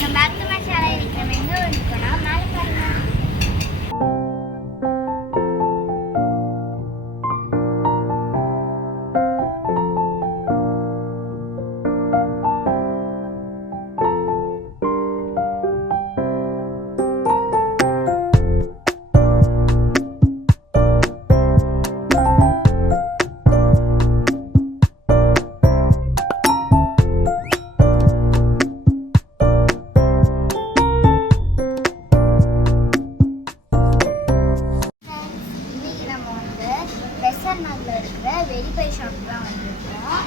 நம்ம பத்து மசாலா இருக்கிற எங்கே இருக்கோம்னா மேலே பாருங்க. இருக்கிற வெரிஃபை ஷாப் தான் வந்திருக்கோம்.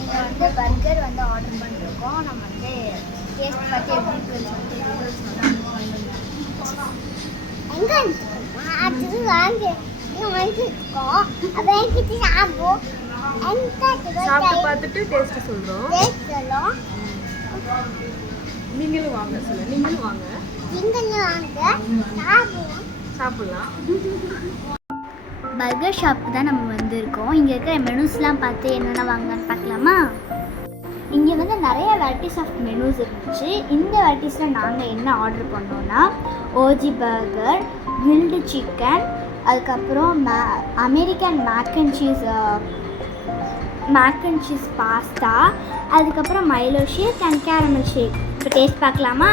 இங்கே வந்து பர்கர் வந்து ஆர்டர் பண்ணிருக்கோம். நம்ம வந்து டேஸ்ட் பார்த்து எப்படி இருக்குன்னு சொல்லிட்டு ரிவ்யூஸ் சாப்பிட்டு பார்த்துட்டு டேஸ்ட் சொல்றோம். நீங்களும் வாங்க சொல்ல, நீங்களும் வாங்க சாப்பிடலாம். பர்கர் ஷாப்பு தான் நம்ம வந்திருக்கோம். இங்கே இருக்கிற மெனூஸ்லாம் பார்த்து என்னென்ன வாங்கலான்னு பார்க்கலாமா? இங்கே வந்து நிறைய வெரைட்டிஸ் ஆஃப் மெனூஸ் இருந்துச்சு. இந்த வெரைட்டிஸில் நாங்கள் என்ன ஆர்டர் பண்ணோன்னா ஓஜி பர்கர், கிரில்டு சிக்கன், அதுக்கப்புறம் American mac and cheese pasta, அதுக்கப்புறம் Milo shake and caramel shake. இப்போ டேஸ்ட் பார்க்கலாமா?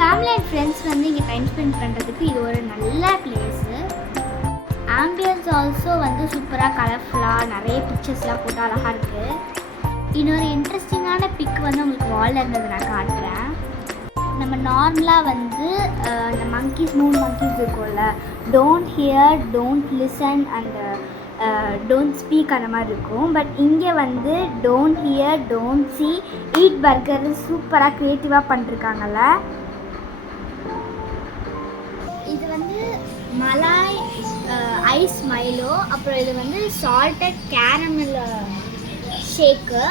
ஃபேமிலி அண்ட் ஃப்ரெண்ட்ஸ் வந்து இங்கே டைம் ஸ்பெண்ட் பண்ணுறதுக்கு இது ஒரு நல்ல பிளேஸு. ஆம்பியன்ஸ் ஆல்சோ வந்து சூப்பராக கலர்ஃபுல்லாக நிறைய பிக்சர்ஸ்லாம் போட்டு அழகாக இருக்குது. இன்னொரு இன்ட்ரெஸ்டிங்கான பிக் வந்து உங்களுக்கு வாலில் இருந்தது நான் காட்டுறேன். நம்ம நார்மலாக வந்து இந்த மங்கீஸ் 3 மங்கீஸ் இருக்கும்ல, don't here, don't listen and don't speak அந்த மாதிரி இருக்கும். பட் இங்கே வந்து don't here, don't see, eat burger சூப்பராக க்ரியேட்டிவாக பண்ணிருக்காங்கல்ல. இது வந்து மலாய் ஐஸ் மைலோ, அப்புறம் இது வந்து சால்டட் கேரமல் ஷேக்கு,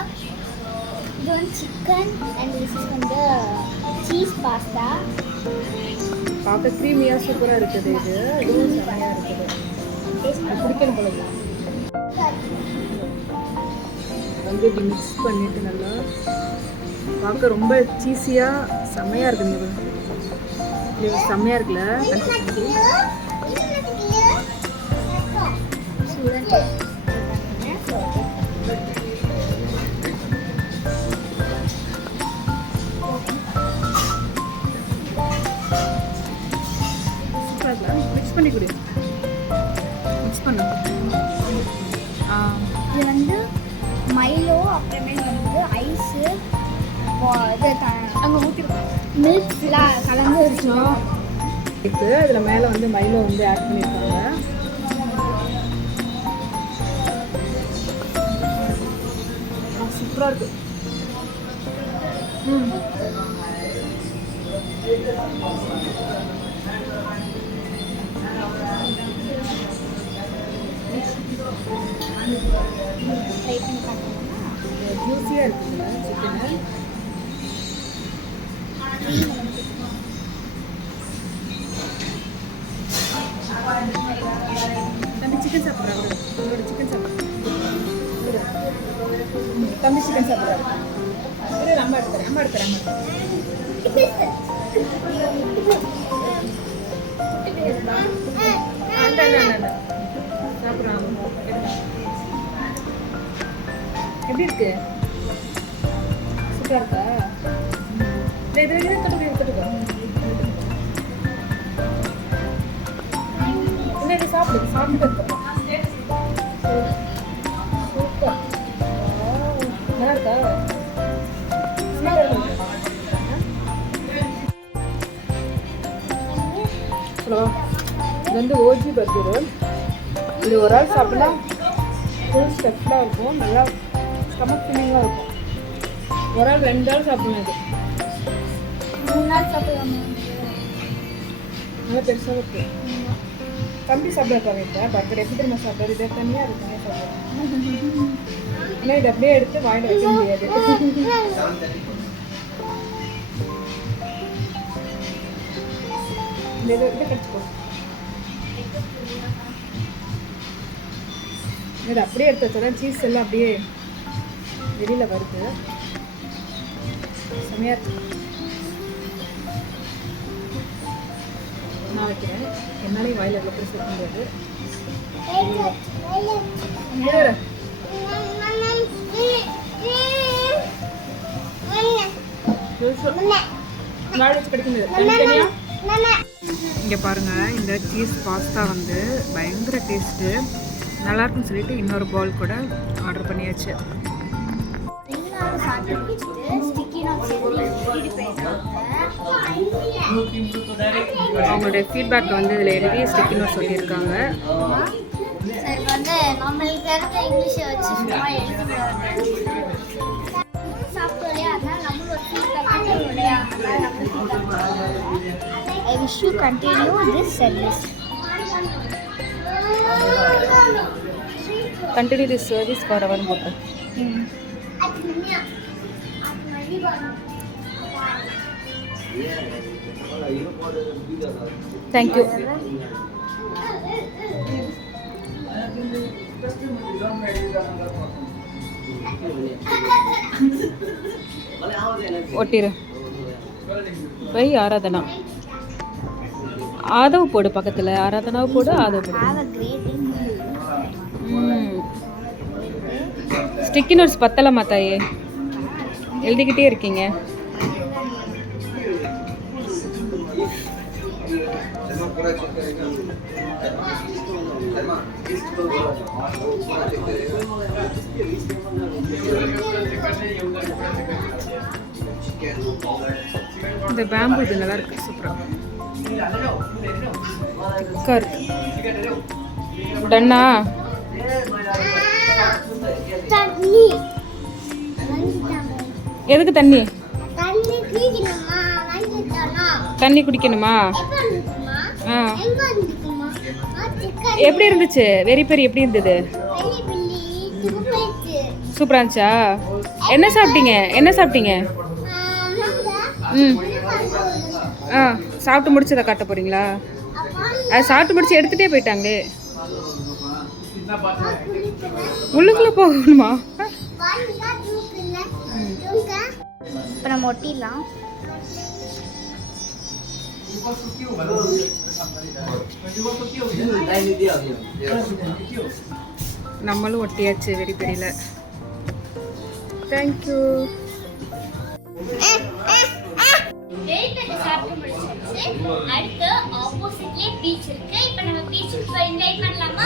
இது வந்து சிக்கன் அண்ட் திஸ் இஸ் வந்து சீஸ் பாஸ்தா. பார்க்க க்ரீமியாக சூப்பராக இருக்குது. இதுவும் செம்மையாக இருக்குது. பிடிக்கணும் போல வந்து இப்படி மிக்ஸ் பண்ணிட்டு நல்லா பார்க்க ரொம்ப சீஸியாக செம்மையாக இருக்குங்க. இது செம்மையாக இருக்குல்ல கன்சிஸ்டன்சி. மிக்ஸ் பண்ணி கொடு, மிக்ஸ் பண்ணு. இது வந்து மைலோ, அப்புறமே வந்து ஐஸு, இது அங்கே ஊற்றிருக்கோம் மில்க்ஸ்லாம் கலந்து வச்சோம். இப்போ இதில் மேலே வந்து மைலோ வந்து ஆட் பண்ணியிருக்காங்க. சூப்பராக இருக்குது. ஜூஸியாக இருக்குங்க சிக்கனு. தம்பி சிக்கன் சாப்பிட்றாங்க. உங்களோட சிக்கன் சாப்பிட்றாங்க. தம்பி சிக்கன் சாப்பிட்றாரு. அம்மா எடுத்துறேன், அம்மா எடுத்துறேன். சாப்பிட்றாங்க. எப்படி இருக்கு? சூப்பராக இருக்கா? இது தொட்டுக்கோ. இது சாப்பிட்டு இருக்கோம். சூப்பர். நல்லா இருக்கா? ஹலோ, இது வந்து ஓஜி பர்கரு. இது ஒரு ஆள் சாப்பிட்டா ஃபுல் ஸ்டெஃப்டாக இருக்கும். நல்லா ஸ்டமக் ஃபில்லிங்காக இருக்கும். ஒரு ஆள் 2 ஆள் சாப்பிடணும். இது 3 நாள் சாப்பிடலாம். நல்லா பெருசாக இருக்கு. தம்பி சாப்பிட்றக்காக இப்போ பர்கர் எப்படி திரும்ப சாப்பிட்றது? இதை தனியாக அது தனியாக சாப்பிடுவோம். ஆனால் இதை அப்படியே எடுத்து வாயில் வைக்க முடியாது. இந்த இதை கடிச்சுக்கோ. இது அப்படியே எடுத்து வச்சா சீஸ் எல்லாம் அப்படியே வெளியில் வருது. செமையாக இருக்கு. நான் வைக்கிறேன். என்னாலையும் வாயில் எவ்வளோ பெருசு வைக்க முடியாது. இங்கே பாருங்க, இந்த சீஸ் பாஸ்தா வந்து பயங்கர டேஸ்ட்டு, நல்லா இருக்குன்னு சொல்லிட்டு இன்னொரு பவுல் கூட ஆர்டர் பண்ணியாச்சு. அவங்களுடைய ஃபீட்பேக் வந்து இதில் எழுதி ஸ்டிக்கி நோட் சொல்லியிருக்காங்க. சரி வந்து நம்மளுக்கு இருக்க இங்கிலீஷை வச்சு சும்மா சாப்பிட்டோம் இல்லையா, அதனால நம்மளும் ஒரு ஃபீட்பேக் கொடுக்கணும் இல்லையா, அதனால நம்மளும் I wish you continue this service. Continue this service for our போட்டேன். தேங்க்யூ. ஒட்டிரு பை. ஆராதனா ஆதவ போடு, பக்கத்தில் ஆராதனாவை போடு, ஆதவ போடு. ஸ்டிக்கி நோட்ஸ் பத்தலமா தாயே, எழுதிக்கிட்டே இருக்கீங்க. இந்த பேம்பு இது நல்லா இருக்கு, சூப்பரா டன்னா. எதுக்கு தண்ணி? தண்ணி குடிக்கணுமா? எப்படி இருந்துச்சு? வெரி பெரிய எப்படி இருந்தது? சூப்பரா இருந்துச்சா? என்ன சாப்பிட்டீங்க? என்ன சாப்பிட்டீங்க? சாப்பிட்டு முடிச்சதை காட்ட போறீங்களா? அது சாப்பிட்டு முடிச்சு எடுத்துட்டே போயிட்டாங்களே. உள்ளுக்குள்ள போகணுமா? இப்போ நம்ம ஒட்டிடலாம். நம்மளும் ஒட்டியாச்சு வெரி பெரியல. தேங்க்யூ. அடுத்து ஆப்போசிட்லயே பீச் இருக்கு. இப்போ நம்ம பீச்சுக்கு என்ஜாய் பண்ணலாமா?